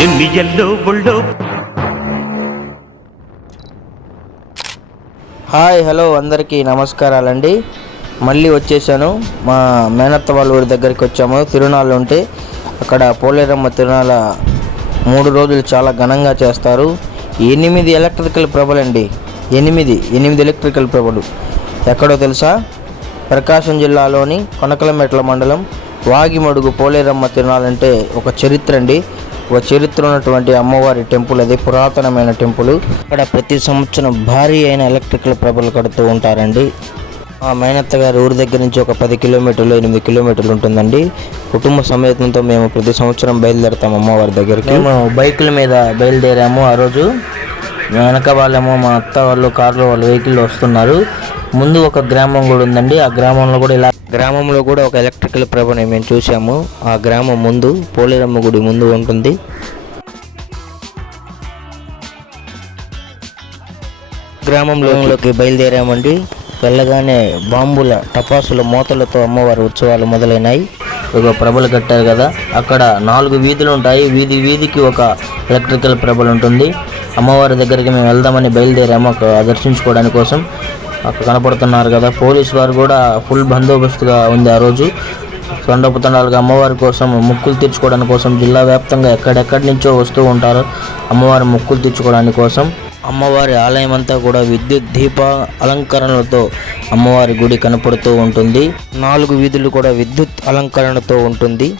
Yellow ఒళ్ళో. Hi hello అందరికీ నమస్కారాలండి. మళ్ళీ వచ్చేసాను. మా మేనత్త వాళ్ళ ఊరి దగ్గరికి వచ్చాము. తిరునాళ్ళు ఉంటే అక్కడ పోలేరమ్మ తిరునాళ్ళ మూడు రోజులు చాలా ఘనంగా చేస్తారు. ఎనిమిది ఎలక్ట్రికల్ ప్రభలండి. ఎనిమిది ఎనిమిది ఎలక్ట్రికల్ ప్రభలు. ఎక్కడో తెలుసా? ప్రకాశం జిల్లాలోని కొనకలమెట్ల మండలం వాగిమడుగు పోలేరమ్మ తిరునాళ్ళంటే ఒక చరిత్ర అండి. చరిత్ర ఉన్నటువంటి అమ్మవారి టెంపుల్ అది పురాతనమైన టెంపుల్. ఇక్కడ ప్రతి సంవత్సరం భారీ అయిన ఎలక్ట్రికల్ ప్రభలు కడుతూ ఉంటారండి. మా మేనత్త గారి ఊరి దగ్గర నుంచి ఒక పది కిలోమీటర్లు ఎనిమిది కిలోమీటర్లు ఉంటుందండి. కుటుంబ సమేతంతో మేము ప్రతి సంవత్సరం బయలుదేరుతాం అమ్మవారి దగ్గరికి. మేము బైకుల మీద బయలుదేరాము ఆ రోజు. వెనక వాళ్ళేమో మా అత్త వాళ్ళు కార్లో వాళ్ళు వెహికల్ వస్తున్నారు. ముందు ఒక గ్రామం కూడా ఉందండి. ఆ గ్రామంలో కూడా ఇలా గ్రామంలో కూడా ఒక ఎలక్ట్రికల్ ప్రభని మేము చూసాము ఆ గ్రామం ముందు పోలేరమ్మ గుడి ముందు ఉంటుంది. గ్రామంలోకి బయలుదేరామండి. వెళ్ళగానే బాంబుల టపాసుల మూతలతో అమ్మవారి ఉత్సవాలు మొదలైనాయి. ఒక ప్రభలు కట్టారు కదా అక్కడ నాలుగు వీధులు ఉంటాయి. వీధి వీధికి ఒక ఎలక్ట్రికల్ ప్రభలు ఉంటుంది. అమ్మవారి దగ్గరికి మేము వెళ్దామని బయలుదేరాము అక్కడ దర్శించుకోవడానికి కోసం అక్కడ కనపడుతున్నారు కదా. పోలీసు వారు కూడా ఫుల్ బందోబస్తుగా ఉంది ఆ రోజు. తండోపతండాలుగా అమ్మవారి కోసం ముక్కులు తీర్చుకోవడానికి కోసం జిల్లా వ్యాప్తంగా ఎక్కడెక్కడి నుంచో వస్తూ ఉంటారు అమ్మవారి ముక్కులు తీర్చుకోవడానికి కోసం. అమ్మవారి ఆలయం అంతా కూడా విద్యుత్ దీప అలంకరణలతో అమ్మవారి గుడి కనపడుతూ ఉంటుంది. నాలుగు వీధులు కూడా విద్యుత్ అలంకరణతో ఉంటుంది.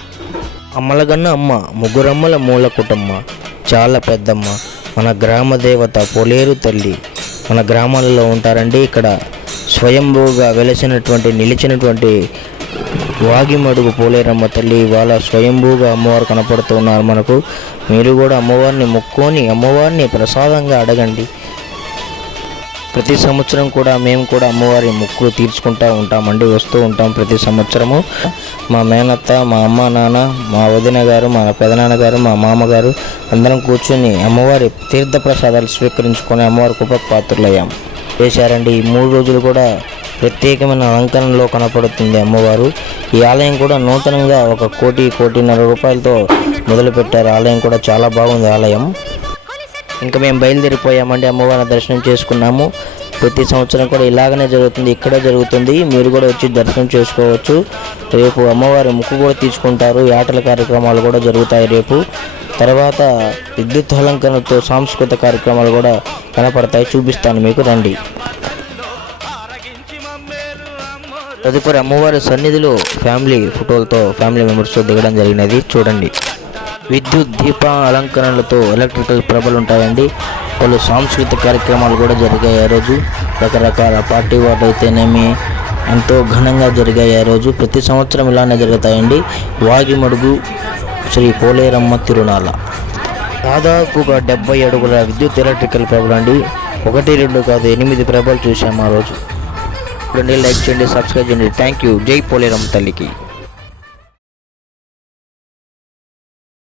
అమ్మలగన్న అమ్మ ముగ్గురమ్మల మూల కుటుంబ చాలా పెద్దమ్మ మన గ్రామ దేవత పొలేరు తల్లి మన గ్రామాలలో ఉంటారండి. ఇక్కడ స్వయంభూగా వెలసినటువంటి నిలిచినటువంటి వాగిమడుగు పోలేరమ్మ తల్లి ఇవాళ స్వయంభూగా అమ్మవారు కనపడుతున్నారు మనకు. మీరు కూడా అమ్మవారిని మొక్కొని అమ్మవారిని ప్రసాదంగా అడగండి. ప్రతి సంవత్సరం కూడా మేము కూడా అమ్మవారి మొక్కులు తీర్చుకుంటూ ఉంటామండి వస్తూ ఉంటాం ప్రతి సంవత్సరము. మా మేనత్త మా అమ్మ నాన్న మా వదిన గారు మా పెదనాన్నగారు మా మామగారు అందరం కూర్చొని అమ్మవారి తీర్థప్రసాదాలు స్వీకరించుకొని అమ్మవారి కృప పాత్రలయ్యాం వేశారండి ఈ మూడు రోజులు కూడా ప్రత్యేకమైన అలంకరణలో కనపడుతుంది అమ్మవారు. ఈ ఆలయం కూడా నూతనంగా ఒక కోటి కోటిన్నర రూపాయలతో మొదలుపెట్టారు. ఆలయం కూడా చాలా బాగుంది ఆలయం. ఇంకా మేము బయలుదేరిపోయామండి అమ్మవారిని దర్శనం చేసుకున్నాము. ప్రతి సంవత్సరం కూడా ఇలాగనే జరుగుతుంది ఇక్కడే జరుగుతుంది. మీరు కూడా వచ్చి దర్శనం చేసుకోవచ్చు. రేపు అమ్మవారి ముక్కు కూడా తీసుకుంటారు. యాటల కార్యక్రమాలు కూడా జరుగుతాయి రేపు. తర్వాత విద్యుత్ అలంకరణతో సాంస్కృతిక కార్యక్రమాలు కూడా కనపడతాయి. చూపిస్తాను మీకు రండి. తదుపరి అమ్మవారి సన్నిధిలో ఫ్యామిలీ ఫోటోలతో ఫ్యామిలీ మెంబర్స్తో దిగడం జరిగినది. చూడండి. విద్యుత్ దీప అలంకరణలతో ఎలక్ట్రికల్ ప్రభలు ఉంటాయండి. పలు సాంస్కృతిక కార్యక్రమాలు కూడా జరిగాయి ఆ రోజు. రకరకాల పార్టీ వాటి అయితేనేమి ఎంతో ఘనంగా జరిగాయి ఆ రోజు. ప్రతి సంవత్సరం ఇలానే జరుగుతాయండి. వాగిమడుగు శ్రీ పోలేరమ్మ తిరునాల దాదాపుగా డెబ్బై అడుగుల విద్యుత్ ఎలక్ట్రికల్ ప్రభలు అండి. ఒకటి రెండు కాదు ఎనిమిది ప్రభలు చూసాము ఆ రోజు. రెండు లైక్ చేయండి సబ్స్క్రైబ్ చేయండి. థ్యాంక్ యూ జై పోలేరమ్మ తల్లికి.